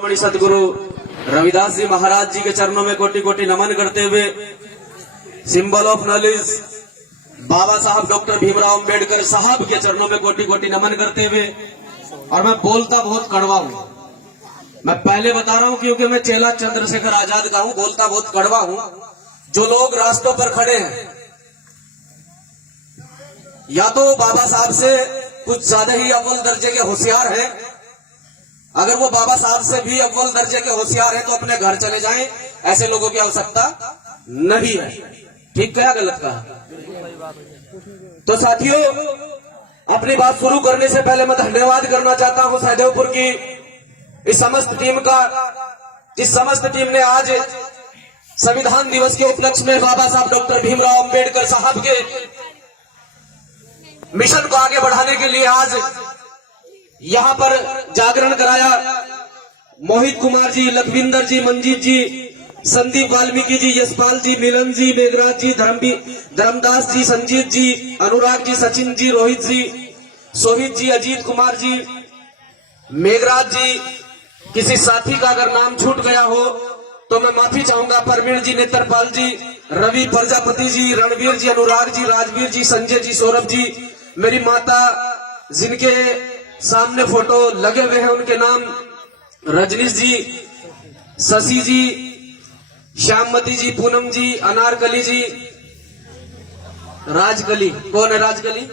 सदगुरु रविदास जी महाराज जी के चरणों में कोटि कोटि नमन करते हुए सिंबल ऑफ नॉलेज बाबा साहब डॉक्टर भीमराव अंबेडकर साहब के चरणों में कोटि कोटि नमन करते हुए, और मैं बोलता बहुत कड़वा हूं, मैं पहले बता रहा हूं क्योंकि मैं चेला चंद्रशेखर आजाद का हूं, बोलता बहुत कड़वा हूं। जो लोग रास्तों पर खड़े हैं या तो बाबा साहब से कुछ ज्यादा ही अव्वल दर्जे के होशियार हैं, अगर वो बाबा साहब से भी अव्वल दर्जे के होशियार हैं तो अपने घर चले जाएं, ऐसे लोगों की आवश्यकता नहीं है। ठीक कहा गलत कहा? तो साथियों, अपनी बात शुरू करने से पहले मैं धन्यवाद करना चाहता हूं सहदेवपुर की इस समस्त टीम का, जिस समस्त टीम ने आज संविधान दिवस के उपलक्ष्य में बाबा साहब डॉक्टर भीमराव अंबेडकर साहब के मिशन को आगे बढ़ाने के लिए आज यहां पर जागरण कराया। मोहित कुमार जी, लखविंदर जी, मंजीत जी, संदीप वाल्मीकि जी, यशपाल जी, मिलन जी, मेघराज जी, धर्मदास जी, संजीत जी, अनुराग जी, सचिन जी, रोहित जी, सोहित जी, अजीत कुमार जी, मेघराज जी। किसी साथी का अगर नाम छूट गया हो तो मैं माफी चाहूंगा। परवीन जी, नेत्रपाल जी, रवि प्रजापति जी, रणवीर जी, अनुराग जी, राजवीर जी, संजय जी, सौरभ जी, मेरी माता जिनके सामने फोटो लगे हुए हैं उनके नाम रजनीश जी, शशि जी, श्याममती जी, पूनम जी, अनारकली जी, राजकली। कौन है राजकली?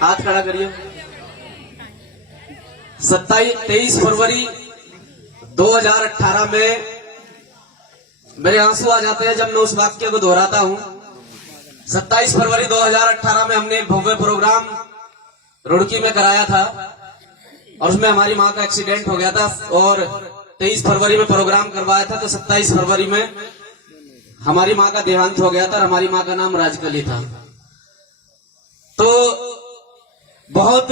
हाथ खड़ा करिए। 23 फरवरी 2018 में मेरे आंसू आ जाते हैं जब मैं उस वाक्य को दोहराता हूं। 27 फरवरी 2018 में हमने एक भव्य प्रोग्राम रुड़की में कराया था और उसमें हमारी मां का एक्सीडेंट हो गया था, और 23 फरवरी में प्रोग्राम करवाया था तो 27 फरवरी में हमारी मां का देहांत हो गया था और हमारी मां का नाम राजकली था। तो बहुत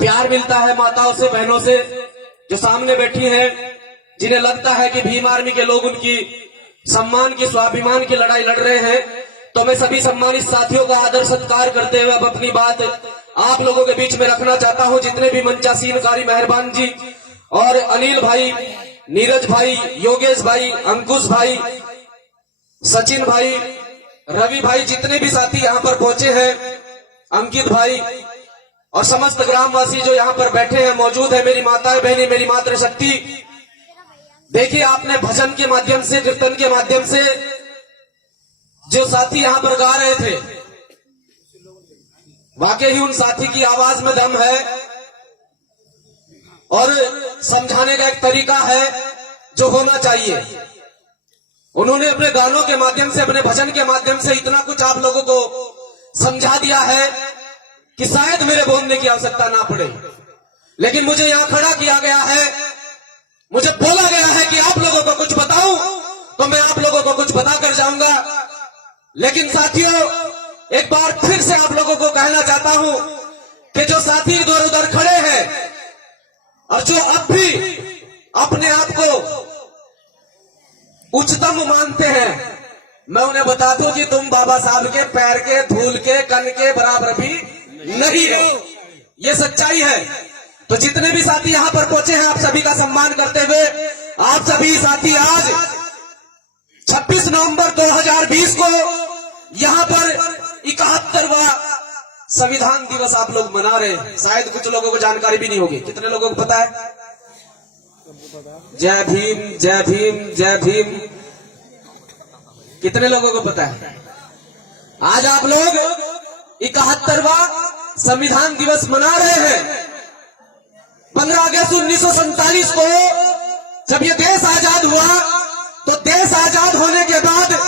प्यार मिलता है माताओं से, बहनों से जो सामने बैठी हैं, जिन्हें लगता है कि भीम आर्मी के लोग उनकी सम्मान की, स्वाभिमान की लड़ाई लड़ रहे हैं। तो मैं सभी सम्मानित साथियों का आदर सत्कार करते हुए अब अपनी बात आप लोगों के बीच में रखना चाहता हूं। जितने भी मंचासीनकारी मेहरबान जी और अनिल भाई, नीरज भाई, योगेश भाई, अंकुश भाई, सचिन भाई, रवि भाई, जितने भी साथी यहां पर पहुंचे हैं, अंकित भाई और समस्त ग्रामवासी जो यहां पर बैठे हैं, मौजूद है, मेरी माताएं बहनें, मेरी मातृशक्ति। देखिए, आपने भजन के माध्यम से, कीर्तन के माध्यम से जो साथी यहां पर गा रहे थे, वाकई ही उन साथी की आवाज में दम है और समझाने का एक तरीका है जो होना चाहिए। उन्होंने अपने गानों के माध्यम से, अपने भजन के माध्यम से इतना कुछ आप लोगों को समझा दिया है कि शायद मेरे बोलने की आवश्यकता ना पड़े, लेकिन मुझे यहां खड़ा किया गया है, मुझे बोला गया है कि आप लोगों को कुछ बताऊं तो मैं आप लोगों को कुछ बताकर जाऊंगा। लेकिन साथियों, एक बार फिर से आप लोगों को कहना चाहता हूं कि जो साथी इधर उधर खड़े हैं और जो अब भी अपने आप को उच्चतम मानते हैं, मैं उन्हें बता दूं कि तुम बाबा साहब के पैर के धूल के कण के बराबर भी नहीं हो। ये सच्चाई है। तो जितने भी साथी यहां पर पहुंचे हैं, आप सभी का सम्मान करते हुए, आप सभी साथी आज 26 नवंबर 2020 को यहां पर 71वां संविधान दिवस आप लोग मना रहे हैं। शायद कुछ लोगों को जानकारी भी नहीं होगी। कितने लोगों को पता है? जय भीम, जय भीम, जय भीम। कितने लोगों को पता है? आज आप लोग 71वां संविधान दिवस मना रहे हैं। 15 अगस्त 1947 को जब ये देश आजाद हुआ, तो देश आजाद होने के बाद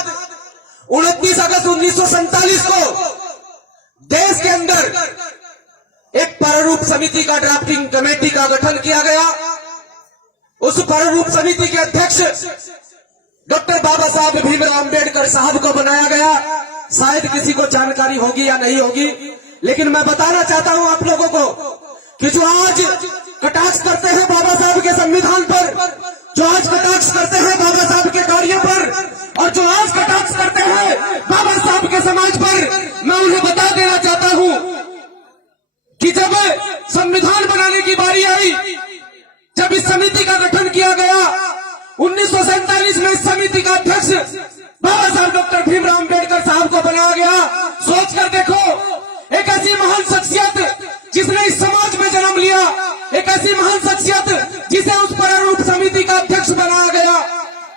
29 अगस्त 1947 को देश के अंदर एक प्रारूप समिति का, ड्राफ्टिंग कमेटी का गठन किया गया। उस प्रारूप समिति के अध्यक्ष डॉक्टर बाबा साहब भीमराव अंबेडकर साहब को बनाया गया। शायद किसी को जानकारी होगी या नहीं होगी, लेकिन मैं बताना चाहता हूं आप लोगों को कि जो आज कटाक्ष करते हैं बाबा साहब के संविधान पर, जो आज कटाक्ष करते हैं बाबा साहब के कार्यों पर, और जो आज कटाक्ष करते हैं बाबा साहब के समाज पर, मैं उन्हें बता देना चाहता हूं कि जब संविधान बनाने की बारी आई, जब इस समिति का गठन किया गया, 1947 में इस समिति का अध्यक्ष बाबा साहब डॉक्टर भीमराव अंबेडकर साहब को बनाया गया। सोच कर देखो, एक ऐसी महान शख्सियत जिसने इस समाज में जन्म लिया, एक ऐसी महान शख्सियत जिसे उस प्रारूप समिति का अध्यक्ष बनाया गया,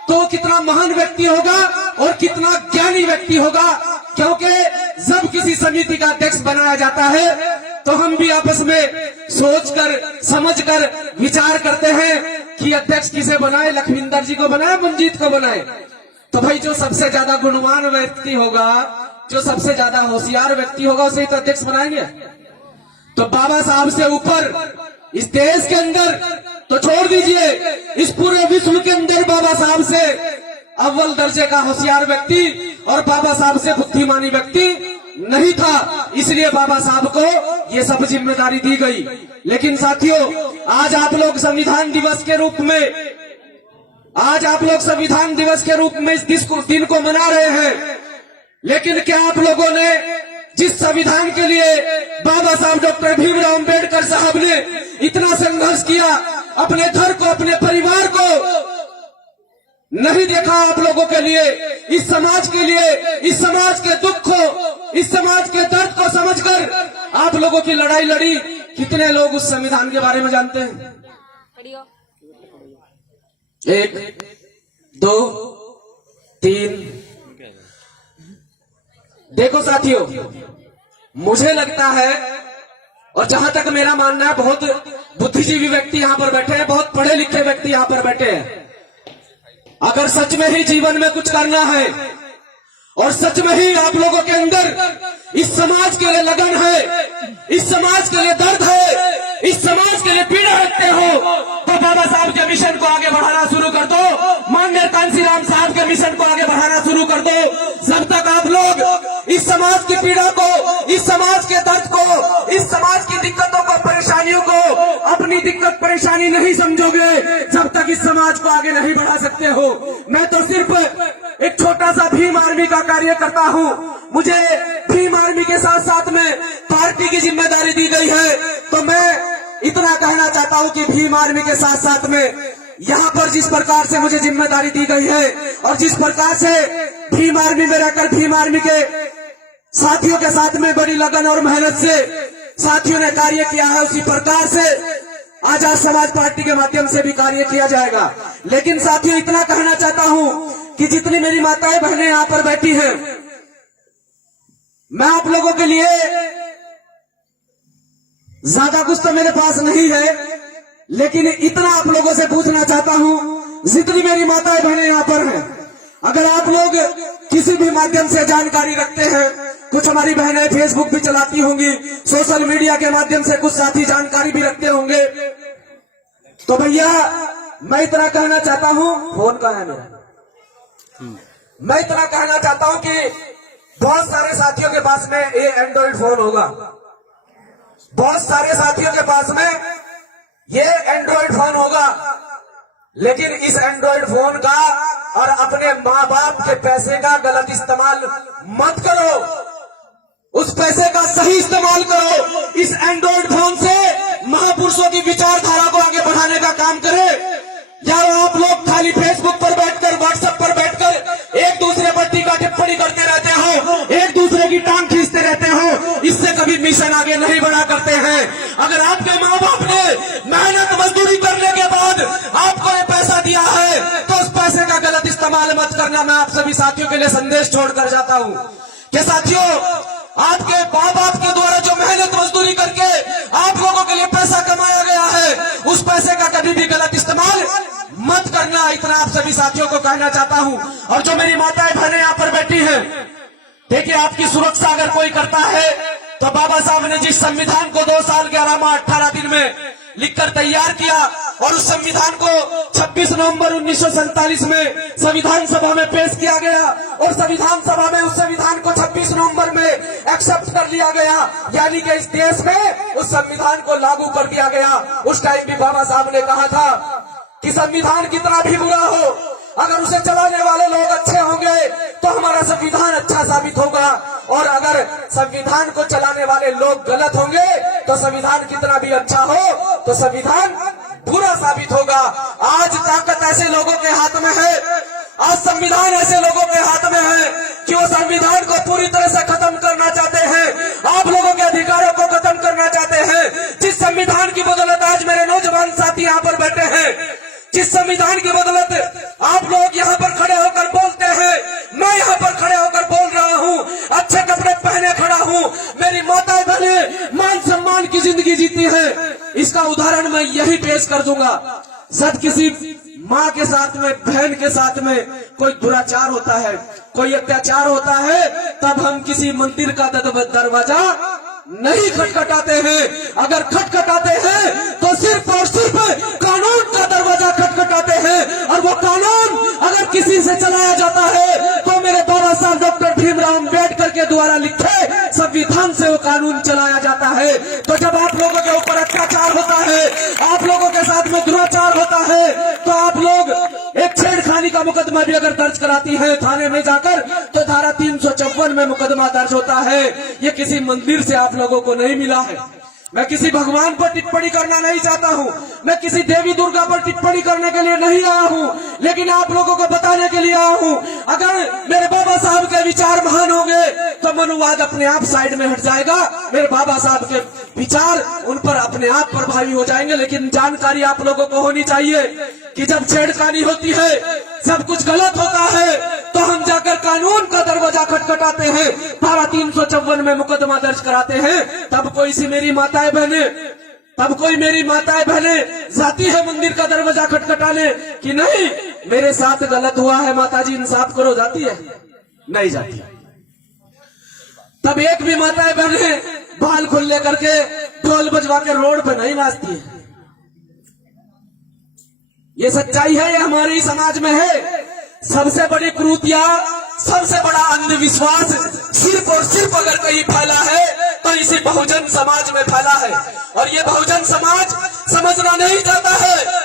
तो कितना महान व्यक्ति होगा और कितना ज्ञानी व्यक्ति होगा। क्योंकि जब किसी समिति का अध्यक्ष बनाया जाता है तो हम भी आपस में सोचकर समझकर विचार करते हैं कि अध्यक्ष किसे बनाए, लखविंदर जी को बनाए, मंजीत को बनाए। तो भाई जो सबसे ज्यादा गुणवान व्यक्ति होगा, जो सबसे ज्यादा होशियार व्यक्ति होगा, उसे तो अध्यक्ष बनाएंगे। तो बाबा साहब से ऊपर इस देश के अंदर तो छोड़ दीजिए, इस पूरे विश्व के अंदर बाबा साहब से अव्वल दर्जे का होशियार व्यक्ति और बाबा साहब से बुद्धिमानी व्यक्ति नहीं था। इसलिए बाबा साहब को ये सब जिम्मेदारी दी गई। लेकिन साथियों, आज आप लोग संविधान दिवस के रूप में इस दिन को मना रहे हैं। लेकिन क्या आप लोगों ने जिस संविधान के लिए बाबा साहब डॉक्टर भीमराव अंबेडकर साहब ने इतना संघर्ष किया, अपने घर को, अपने परिवार को नहीं देखा आप लोगों के लिए, इस समाज के लिए, इस समाज के दुख को, इस समाज के दर्द को समझकर आप लोगों की लड़ाई लड़ी। कितने लोग उस संविधान के बारे में जानते हैं? 1 2 3। देखो साथियों, मुझे लगता है, और जहां तक मेरा मानना है, बहुत बुद्धिजीवी व्यक्ति यहां पर बैठे हैं, बहुत पढ़े लिखे व्यक्ति यहां पर बैठे हैं। अगर सच में ही जीवन में कुछ करना है और सच में ही आप लोगों के अंदर इस समाज के लिए लगन है, इस समाज के लिए दर्द है, इस समाज के लिए पीड़ा रखते हो, तो बाबा साहब के मिशन को आगे बढ़ाना शुरू कर दो, माननीय कांशीराम साहब के मिशन को आगे बढ़ाना शुरू कर दो। जब तक आप लोग इस समाज की पीड़ा को, इस समाज के दर्द को, इस समाज की दिक्कतों को, परेशानियों को अपनी दिक्कत परेशानी नहीं समझोगे, जब तक इस समाज को आगे नहीं बढ़ा सकते हो। मैं तो सिर्फ एक छोटा सा भीम आर्मी का कार्य करता हूँ। मुझे भीम आर्मी के साथ साथ में पार्टी की जिम्मेदारी दी गई है, तो मैं इतना कहना चाहता हूँ कि भीम आर्मी के साथ साथ में यहाँ पर जिस प्रकार से मुझे जिम्मेदारी दी गई है और जिस प्रकार से भीम आर्मी में रहकर भीम आर्मी के साथियों के साथ में बड़ी लगन और मेहनत से साथियों ने कार्य किया है, उसी प्रकार से आजाद समाज पार्टी के माध्यम से भी कार्य किया जाएगा। लेकिन साथियों, इतना कहना चाहता हूँ कि जितनी मेरी माताएं बहनें यहाँ पर बैठी हैं, मैं आप लोगों के लिए ज्यादा कुछ तो मेरे पास नहीं है, लेकिन इतना आप लोगों से पूछना चाहता हूं, जितनी मेरी माताएं बहनें यहाँ पर हैं, अगर आप लोग किसी भी माध्यम से जानकारी रखते हैं, कुछ हमारी बहनें फेसबुक भी चलाती होंगी, सोशल मीडिया के माध्यम से कुछ साथी जानकारी भी रखते होंगे, तो भैया मैं इतना कहना चाहता हूं, फोन कहाँ है मेरा? मैं इतना कहना चाहता हूं कि बहुत सारे साथियों के पास में ये एंड्रॉइड फोन होगा, बहुत सारे साथियों के पास में ये एंड्रॉइड फोन होगा, लेकिन इस एंड्रॉइड फोन का और अपने माँ बाप के पैसे का गलत इस्तेमाल मत करो, उस पैसे का सही इस्तेमाल करो। इस एंड्रॉइड फोन से महापुरुषों की विचारधारा को आगे बढ़ाने का काम करें। या आप लोग खाली फेसबुक पर बैठकर, व्हाट्सएप पर बैठकर एक दूसरे पर टीका टिप्पणी करते रहते हो, एक दूसरे की टांग खींचते रहते हो, इससे कभी मिशन आगे नहीं बढ़ा करते हैं। अगर आपके माँ बाप ने मेहनत मजदूरी करने के बाद आपको ये पैसा दिया है, तो उस पैसे का गलत इस्तेमाल मत करना। मैं आप सभी साथियों के लिए संदेश छोड़कर जाता हूँ कि साथियों, आपके माँ बाप के द्वारा जो मेहनत मजदूरी करके आप लोगों के लिए पैसा कमाया गया है, उस पैसे का कभी भी गलत इस्तेमाल मत करना। इतना आप सभी साथियों को कहना चाहता हूं। और जो मेरी माताएं बहनें यहाँ पर बैठी हैं, देखिए, आपकी सुरक्षा अगर कोई करता है तो बाबा साहब ने जिस संविधान को 2 साल 11 माह 18 दिन में लिखकर तैयार किया और उस संविधान को 26 नवंबर 1947 में संविधान सभा में पेश किया गया और संविधान सभा में उस संविधान को 26 नवंबर में एक्सेप्ट कर लिया गया, यानी कि इस देश में उस संविधान को लागू कर दिया गया। उस टाइम भी बाबा साहब ने कहा था कि संविधान कितना भी बुरा हो, अगर उसे चलाने वाले लोग अच्छे होंगे तो हमारा संविधान अच्छा साबित होगा, और अगर संविधान को चलाने वाले लोग गलत होंगे तो संविधान कितना भी अच्छा हो तो संविधान बुरा साबित होगा। आज ताकत ऐसे लोगों के हाथ में है, आज संविधान ऐसे लोगों के हाथ में है कि वो संविधान को पूरी तरह से खत्म करना चाहते हैं। आप लोगों के अधिकारों को खत्म करना चाहते हैं। जिस संविधान की बदौलत आज मेरे नौजवान साथी यहाँ पर बैठे हैं, जिस संविधान की बदौलत आप लोग यहाँ पर खड़े होकर बोलते हैं, मैं यहाँ पर खड़े होकर बोल रहा हूँ, अच्छे कपड़े पहने खड़ा हूँ, मेरी माताएं बहनें मान सम्मान की जिंदगी जीती है। इसका उदाहरण मैं यही पेश कर दूंगा। सच किसी माँ के साथ में, बहन के साथ में कोई दुराचार होता है, कोई अत्याचार होता है, तब हम किसी मंदिर का दरवाजा नहीं खटखटाते हैं। अगर खटखटाते हैं तो सिर्फ और सिर्फ कानून का दरवाजा खटखटाते हैं, और वो कानून अगर किसी से चलाया जाता है तो मेरे बाबा साहब डॉक्टर भीमराव अम्बेडकर के द्वारा लिखे संविधान से वो कानून चलाया जाता है। तो जब आप लोगों के ऊपर अत्याचार होता है, आप लोगों के साथ में दुराचार होता है, तो आप लोग एक छेड़खानी का मुकदमा भी अगर दर्ज कराती है थाने में जाकर, तो धारा 354 में मुकदमा दर्ज होता है। ये किसी मंदिर से आप लोगों को नहीं मिला है। मैं किसी भगवान पर टिप्पणी करना नहीं चाहता हूँ, मैं किसी देवी दुर्गा पर टिप्पणी करने के लिए नहीं आया हूँ, लेकिन आप लोगों को बताने के लिए आया हूँ। अगर मेरे बाबा साहब के विचार महान होंगे तो मनुवाद अपने आप साइड में हट जाएगा, मेरे बाबा साहब के विचार उन पर अपने आप प्रभावी हो जाएंगे। लेकिन जानकारी आप लोगों को होनी चाहिए कि जब छेड़खानी होती है, सब कुछ गलत होता है, तो हम जाकर कानून का दरवाजा खटखटाते हैं, धारा 354 में मुकदमा दर्ज कराते हैं। तब कोई सी मेरी माताएं बहने जाती है मंदिर का दरवाजा खटखटाने कि नहीं मेरे साथ गलत हुआ है, माताजी इंसाफ करो, जाती है? नहीं जाती। तब एक भी माताएं बहने बाल खुले करके ढोल बजवा के रोड पे नहीं नाचती है। ये सच्चाई है, ये हमारे समाज में है। सबसे बड़ी क्रूरतियां, सबसे बड़ा अंधविश्वास सिर्फ और सिर्फ अगर कहीं फैला है तो इसी बहुजन समाज में फैला है, और ये बहुजन समाज समझना नहीं चाहता है।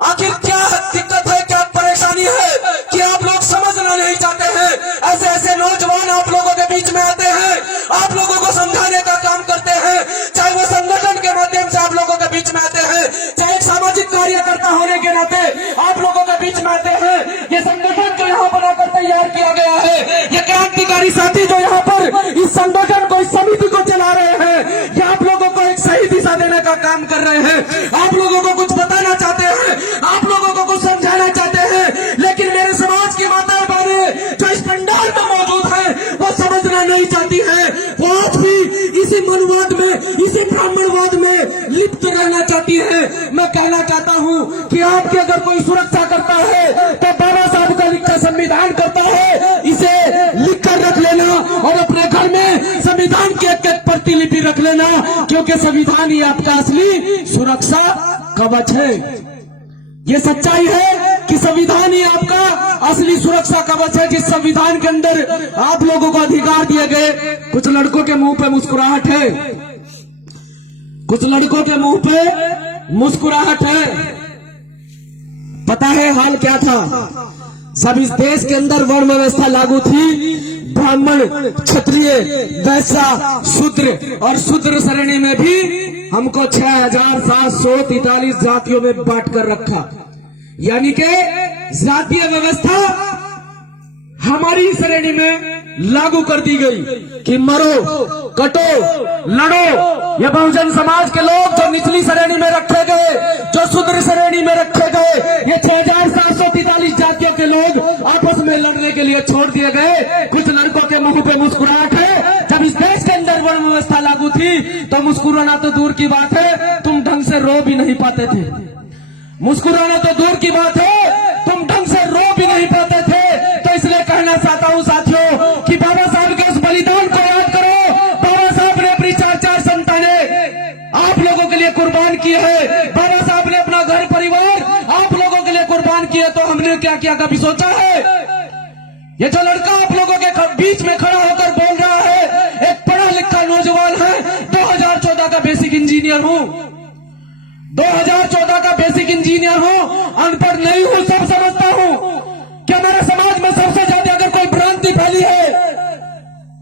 आखिर क्या दिक्कत है, क्या परेशानी है कि आप लोग समझना नहीं चाहते हैं। ऐसे ऐसे नौजवान आप लोगों के बीच में आते हैं, आप लोगों को समझाने का काम करते हैं, चाहे वो संगठन के माध्यम से आप लोगों के बीच में आते हैं, चाहे एक सामाजिक कार्यकर्ता होने के नाते आप लोगों के बीच में आते हैं। ये संगठन जो यहाँ बनाकर तैयार किया गया है, ये क्रांतिकारी साथी जो यहाँ पर इस संगठन को, इस समिति को चला रहे हैं, ये आप लोगों को एक सही दिशा देने का काम कर रहे हैं। आप लोगों को कुछ बताना चाहते हैं, आप लोगों को कुछ समझाना चाहते हैं, लेकिन मेरे समाज की माताएं बहनें जो इस पंडाल में मौजूद हैं, वो समझना नहीं चाहती हैं। वो आज भी इसी मनुवाद में, इसी ब्राह्मणवाद में लिप्त रहना चाहती हैं। मैं कहना चाहता हूँ कि आपकी अगर कोई सुरक्षा करता है तो बाबा साहब का लिखा संविधान करता है, इसे लिख कर रख लेना और अपने घर में संविधान की एक प्रतिलिपि रख लेना, क्योंकि संविधान ही आपका असली सुरक्षा कवच है। ये सच्चाई है कि संविधान ही आपका असली सुरक्षा कवच है, जिस संविधान के अंदर आप लोगों को अधिकार दिए गए। कुछ लड़कों के मुंह पे मुस्कुराहट है, कुछ लड़कों के मुंह पे मुस्कुराहट है। पता है हाल क्या था? जब इस देश के अंदर वर्ण व्यवस्था लागू थी, ब्राह्मण, क्षत्रिय, वैश्य, शूद्र और शूद्र श्रेणी में भी हमको 6743 जातियों में बांट कर रखा। यानी कि जातीय व्यवस्था हमारी श्रेणी में लागू कर दी गई कि मरो, कटो, लड़ो। ये बहुजन समाज के लोग जो निचली श्रेणी में रखे गए, जो शूद्र श्रेणी में रखे गए, ये 6743 जातियों के लोग आपस में लड़ने के लिए छोड़ दिए गए। कुछ लड़कों के मुंह पे मुस्कुराहट है। जब इस देश के अंदर वर्ण व्यवस्था लागू थी तो मुस्कुराना तो दूर की बात है, तुम ढंग से रो भी नहीं पाते थे। मुस्कुराना तो दूर की बात है, तुम ढंग से रो भी नहीं पाते थे। तो इसलिए कहना चाहता हूँ साथियों कि बाबा साहब के उस बलिदान को याद करो। बाबा साहब ने अपनी 4 संतानें आप लोगों के लिए कुर्बान की है। बाबा साहब ने अपना घर परिवार आप लोगों के लिए कुर्बान किया। तो हमने क्या किया, कभी सोचा है? ये जो लड़का आप लोगों के बीच में खड़ा होकर बोल रहा है, एक पढ़ा लिखा नौजवान है, 2014 का बेसिक इंजीनियर हूँ, 2014 का बेसिक इंजीनियर हूँ, अनपढ़ नहीं हूँ, सब समझता हूँ। क्या मेरे समाज में सबसे ज्यादा अगर कोई भ्रांति फैली है,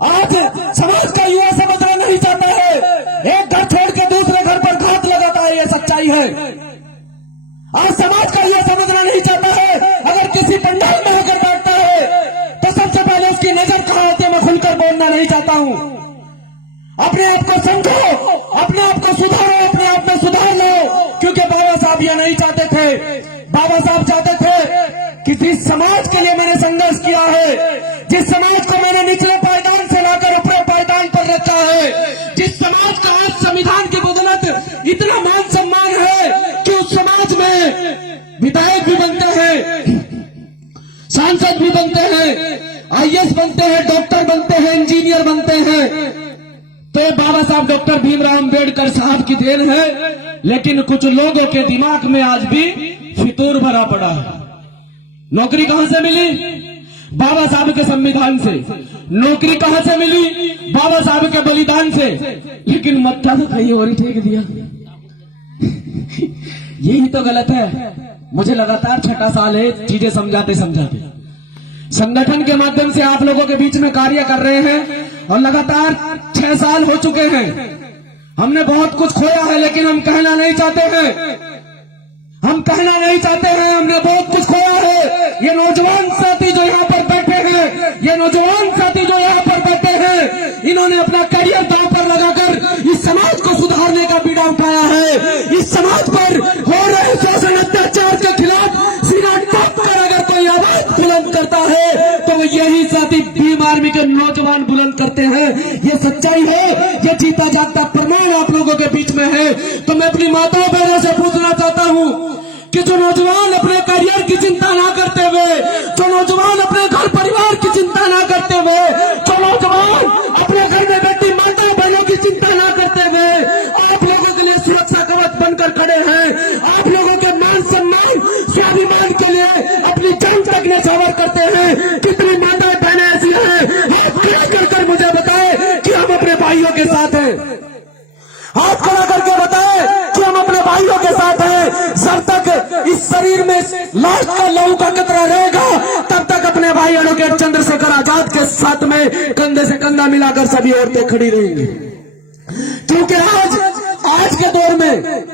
आज समाज का युवा समझना नहीं चाहता है, एक घर छोड़ के दूसरे घर पर घात लगाता है, ये सच्चाई है। आज समाज का युवा समझना नहीं चाहता नहीं चाहता हूं। अपने आप को समझो, अपने आप को सुधारो, अपने आप में सुधार लो, क्योंकि बाबा साहब ये नहीं चाहते थे। बाबा साहब चाहते थे कि जिस समाज के लिए मैंने संघर्ष किया है, जिस समाज को मैंने निचले पायदान से लाकर ऊपरे पायदान पर रखा है, जिस समाज का आज संविधान की बदौलत इतना मान सम्मान है कि उस समाज में विधायक भी बनते हैं, सांसद भी बनते हैं, आईएएस बनते हैं, डॉक्टर बनते हैं, इंजीनियर बनते हैं, तो बाबा साहब डॉक्टर भीमराव अंबेडकर साहब की देन है। लेकिन कुछ लोगों के दिमाग में आज भी फितूर भरा पड़ा है। नौकरी कहां से मिली? बाबा साहब के संविधान से। नौकरी कहां से मिली? बाबा साहब के बलिदान से। लेकिन मत्था तो कहीं और ही फेंक दिया। यही तो गलत है। मुझे लगातार 6 साल है चीजें समझाते समझाते। संगठन के माध्यम से आप लोगों के बीच में कार्य कर रहे हैं और लगातार 6 साल हो चुके हैं। हमने बहुत कुछ खोया है, लेकिन हम कहना नहीं चाहते हैं। हम कहना नहीं चाहते हैं हमने बहुत कुछ खोया है। ये नौजवान साथी जो यहाँ पर बैठे हैं, ये नौजवान साथी जो यहाँ पर बैठे हैं, इन्होंने अपना करियर दांव पर लगाकर इस समाज को सुधारने का बीड़ा उठाया है। इस समाज पर हो रहे शोषण अत्याचार के खिलाफ सीना ठोक कर अगर कोई आवाज बुलंद करता है तो यही साथी भीम आर्मी के नौजवान बुलंद करते हैं। ये सच्चाई है, ये जीता जागता प्रमाण आप लोगों के बीच में है। तो मैं अपनी माताओं बहनों से पूछना चाहता हूँ कि जो नौजवान अपने करियर की चिंता ना करते हुए, जो नौजवान अपने घर परिवार की चिंता ना करते हुए, जो नौजवान अपने घर में बैठी माता बहनों की चिंता ना करते हुए आप लोगों के लिए सुरक्षा कवच बनकर खड़े हैं, आप लोगों के मान सम्मान स्वाभिमान के लिए अपनी जान तक न्यौछावर करते हैं। कितनी माता बहनें ऐसी हैं, हाथ खड़े कर मुझे बताए कि हम अपने भाइयों के साथ हैं। हाथ खड़ा करके बताए कि हम अपने भाइयों के साथ हैं। जब तक इस शरीर में लाश का लहू का कतरा रहेगा, तब तक अपने भाई एडवोकेट चंद्रशेखर आजाद के साथ में कंधे से कंधा मिलाकर सभी औरतें खड़ी रहेंगी। क्योंकि आज के दौर में,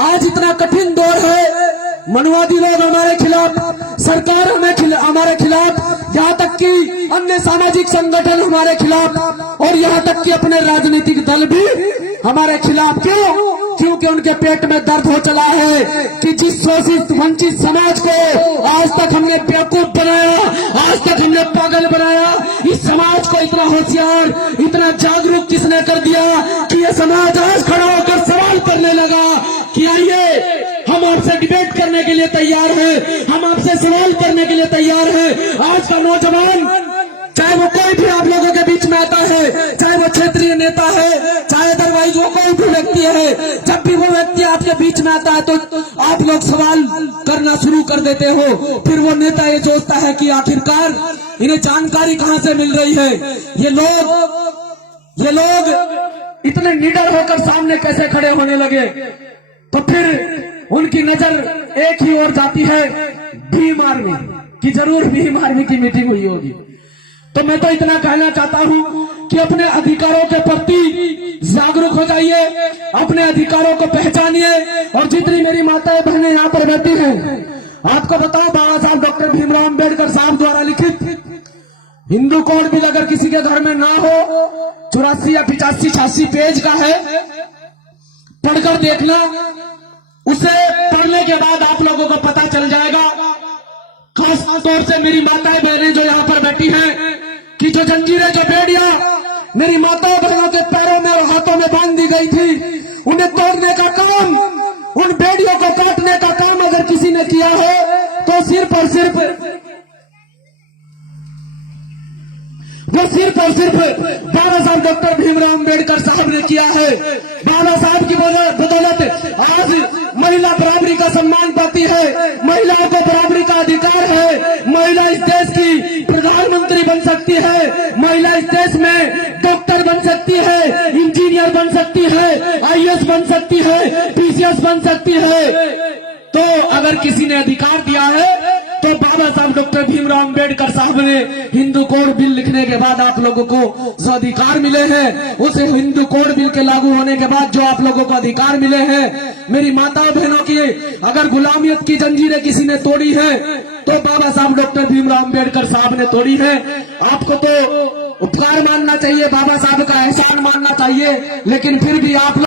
आज इतना कठिन दौर है, मनुवादी लोग हमारे खिलाफ, सरकार हमारे खिलाफ, यहाँ तक कि अन्य सामाजिक संगठन हमारे खिलाफ, और यहाँ तक कि अपने राजनीतिक दल भी हमारे खिलाफ। क्यों? क्योंकि उनके पेट में दर्द हो चला है कि जिस शोषित वंचित समाज को आज तक हमने बेवकूफ बनाया, आज तक हमने पागल बनाया, इस समाज को इतना होशियार, इतना जागरूक किसने कर दिया कि यह समाज आज खड़ा होकर सवाल करने लगा कि आइए हम आपसे डिबेट करने के लिए तैयार हैं, हम आपसे सवाल करने के लिए तैयार हैं। आज का नौजवान, चाहे वो कोई भी आप लोगों के बीच में आता है, चाहे वो क्षेत्रीय नेता है, चाहे अदरवाइज वो कोई भी व्यक्ति है, जब भी वो व्यक्ति आपके बीच में आता है तो आप लोग सवाल करना शुरू कर देते हो। फिर वो नेता ये सोचता है कि आखिरकार इन्हें जानकारी कहां से मिल रही है, ये लोग इतने निडर होकर सामने कैसे खड़े होने लगे। तो फिर उनकी नजर एक ही ओर जाती है, भीम आर्मी की। जरूर भीम आर्मी की मीटिंग हुई होगी। तो मैं तो इतना कहना चाहता हूं कि अपने अधिकारों के प्रति जागरूक हो जाइए, अपने अधिकारों को पहचानिए। और जितनी मेरी माताएं बहनें यहाँ पर बैठी हैं, आपको बताओ, बाबा साहब डॉक्टर भीमराव अंबेडकर साहब द्वारा लिखित हिंदू कोड बिल अगर किसी के घर में ना हो, 84 या 85 86 पेज का है, पढ़कर देखना। उसे पढ़ने के बाद आप लोगों को पता चल जाएगा, खास तौर से मेरी माताएं बहनें जो यहाँ पर बैठी हैं, कि जो जंजीरें, जो बेड़ियां मेरी माताओं बहनों के पैरों में और हाथों में बांध दी गई थी, उन्हें तोड़ने का काम, उन बेड़ियों को काटने का काम अगर किसी ने किया है तो सिर्फ और सिर्फ बाबा साहब डॉक्टर भीमराव अंबेडकर साहब ने किया है। बाबा साहब की बदौलत आज महिला बराबरी का सम्मान पाती है, महिलाओं को बराबरी का अधिकार है, महिला इस देश की प्रधानमंत्री बन सकती है, महिला इस देश में डॉक्टर बन सकती है, इंजीनियर बन सकती है, आईएएस बन सकती है, पीसीएस बन सकती है। तो अगर किसी ने अधिकार दिया है तो बाबा साहब डॉक्टर भीमराव अंबेडकर साहब ने हिंदू कोड बिल लिखने के बाद आप लोगों को जो अधिकार मिले हैं, उस हिंदू कोड बिल के लागू होने के बाद जो आप लोगों को अधिकार मिले हैं, मेरी माताओं बहनों की अगर गुलामियत की जंजीरें किसी ने तोड़ी है तो बाबा साहब डॉक्टर भीमराव अंबेडकर साहब ने तोड़ी है। आपको तो उपकार मानना चाहिए, बाबा साहब का एहसान मानना चाहिए, लेकिन फिर भी आप लोग